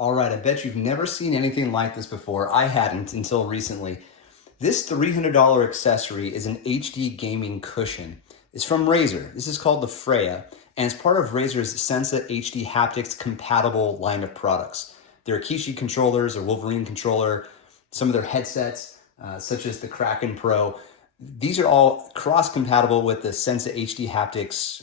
All right, I bet you've never seen anything like this before. I hadn't until recently. This $300 accessory is an HD gaming cushion. It's from Razer. This is called the Freya, and it's part of Razer's Sensa HD Haptics compatible line of products. Their Kishi controllers, or Wolverine controller, some of their headsets, such as the Kraken Pro. These are all cross-compatible with the Sensa HD Haptics,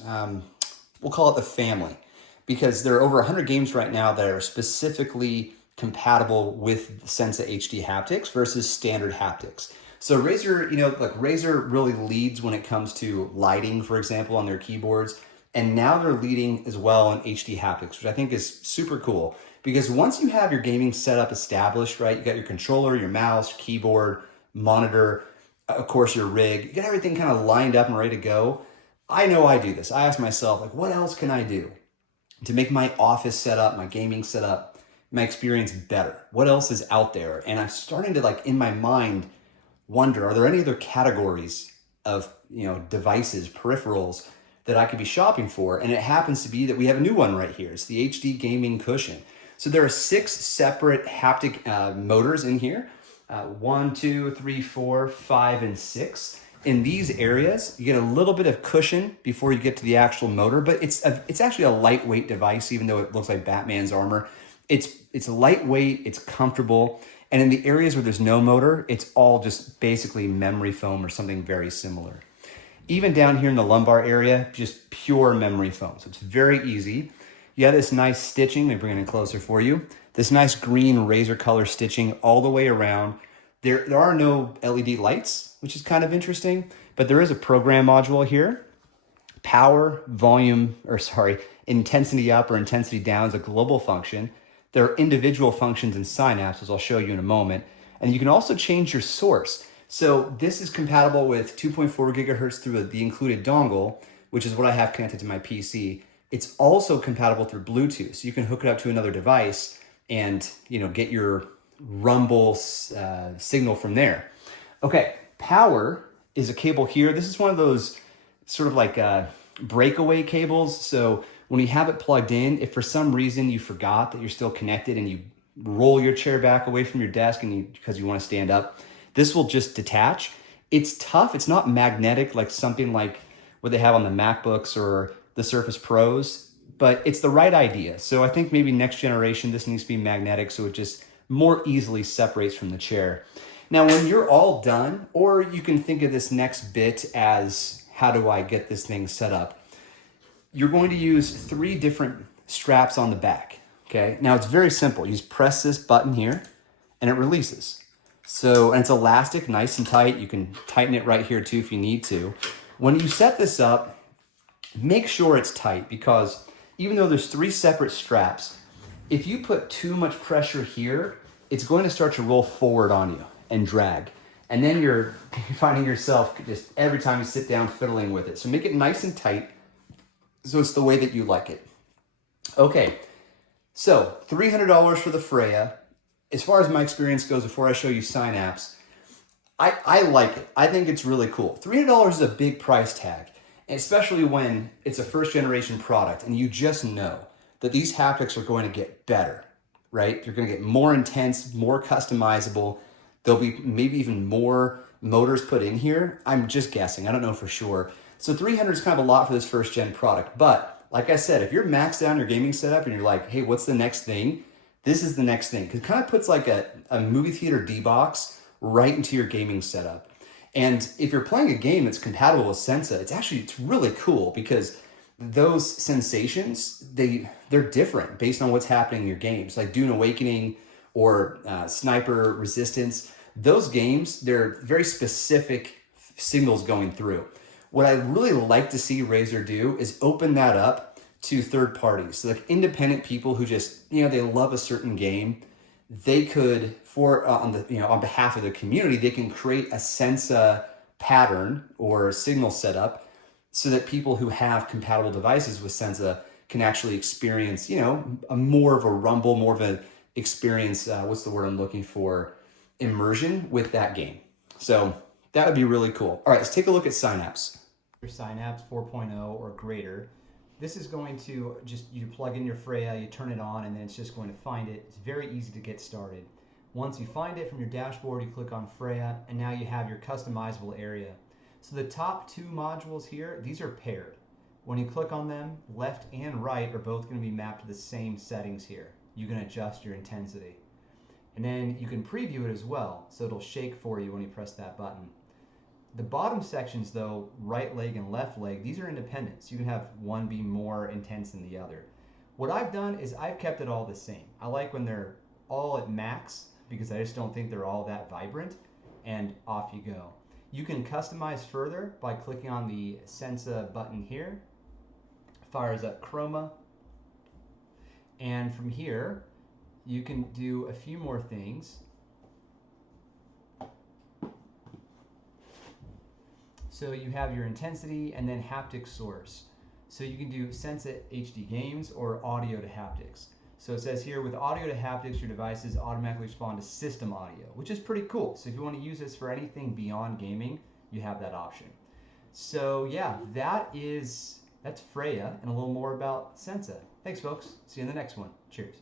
we'll call it the family, because there are over 100 games right now that are specifically compatible with Sensa HD haptics versus standard haptics. So Razer, Razer really leads when it comes to lighting, for example, on their keyboards. And now they're leading as well on HD haptics, which I think is super cool. Because once you have your gaming setup established, right, you got your controller, your mouse, keyboard, monitor, of course your rig, you got everything kind of lined up and ready to go. I know I do this. I ask myself, like, what else can I do to make my office setup, my gaming setup, my experience better? What else is out there? And I'm starting to, like, in my mind, wonder, are there any other categories of, devices, peripherals that I could be shopping for? And it happens to be that we have a new one right here. It's the HD gaming cushion. So there are 6 separate haptic motors in here. 1, 2, 3, 4, 5, and 6. In these areas, you get a little bit of cushion before you get to the actual motor, but it's actually a lightweight device, even though it looks like Batman's armor. It's lightweight, it's comfortable, and in the areas where there's no motor, it's all just basically memory foam or something very similar. Even down here in the lumbar area, just pure memory foam, so it's very easy. You have this nice stitching, let me bring it in closer for you. This nice green Razer color stitching all the way around. There are no LED lights, which is kind of interesting, but there is a program module here. Power, intensity up or intensity down is a global function. There are individual functions in Synapse, as I'll show you in a moment. And you can also change your source. So this is compatible with 2.4 gigahertz through the included dongle, which is what I have connected to my PC. It's also compatible through Bluetooth. So you can hook it up to another device and, get your rumble signal from there. Okay, power is a cable here. This is one of those sort of like breakaway cables. So when you have it plugged in, if for some reason you forgot that you're still connected and you roll your chair back away from your desk because you want to stand up, this will just detach. It's tough. It's not magnetic like something like what they have on the MacBooks or the Surface Pros, but it's the right idea. So I think maybe next generation, this needs to be magnetic so it just more easily separates from the chair. Now, when you're all done, or you can think of this next bit as, how do I get this thing set up? You're going to use 3 different straps on the back, okay? Now, it's very simple. You just press this button here, and it releases. So, and it's elastic, nice and tight. You can tighten it right here, too, if you need to. When you set this up, make sure it's tight, because even though there's 3 separate straps, if you put too much pressure here, it's going to start to roll forward on you and drag. And then you're finding yourself just every time you sit down fiddling with it. So make it nice and tight so it's the way that you like it. Okay, so $300 for the Freya. As far as my experience goes, before I show you Synapse, I like it. I think it's really cool. $300 is a big price tag, especially when it's a first generation product and you just know that these haptics are going to get better, right? You're going to get more intense, more customizable. There'll be maybe even more motors put in here. I'm just guessing. I don't know for sure. So 300 is kind of a lot for this first gen product. But like I said, if you're maxed out on your gaming setup and you're like, hey, what's the next thing? This is the next thing. Because it kind of puts like a movie theater D-box right into your gaming setup. And if you're playing a game that's compatible with Sensa, it's really cool, because those sensations, they're different based on what's happening in your games. Like Dune Awakening or Sniper Resistance, those games, they're very specific signals going through. What I really like to see Razer do is open that up to third parties. So like independent people who just, they love a certain game, they could, on behalf of the community, they can create a Sensa pattern or signal setup so that people who have compatible devices with Sensa can actually experience, more of a rumble, more of an experience, what's the word I'm looking for, immersion with that game. So that would be really cool. All right, let's take a look at Synapse. Synapse 4.0 or greater. This is going to just, you plug in your Freya, you turn it on, and then it's just going to find it. It's very easy to get started. Once you find it from your dashboard, you click on Freya, and now you have your customizable area. So the top two modules here, these are paired. When you click on them, left and right are both going to be mapped to the same settings here. You can adjust your intensity. And then you can preview it as well, so it'll shake for you when you press that button. The bottom sections though, right leg and left leg, these are independent. So you can have one be more intense than the other. What I've done is I've kept it all the same. I like when they're all at max because I just don't think they're all that vibrant, and off you go. You can customize further by clicking on the Sensa button here. Fires up chroma. And from here, you can do a few more things. So you have your intensity and then haptic source. So you can do Sensa HD games or audio to haptics. So it says here, with audio to haptics, your devices automatically respond to system audio, which is pretty cool. So if you want to use this for anything beyond gaming, you have that option. So yeah, that's Freya and a little more about Sensa. Thanks folks, see you in the next one. Cheers.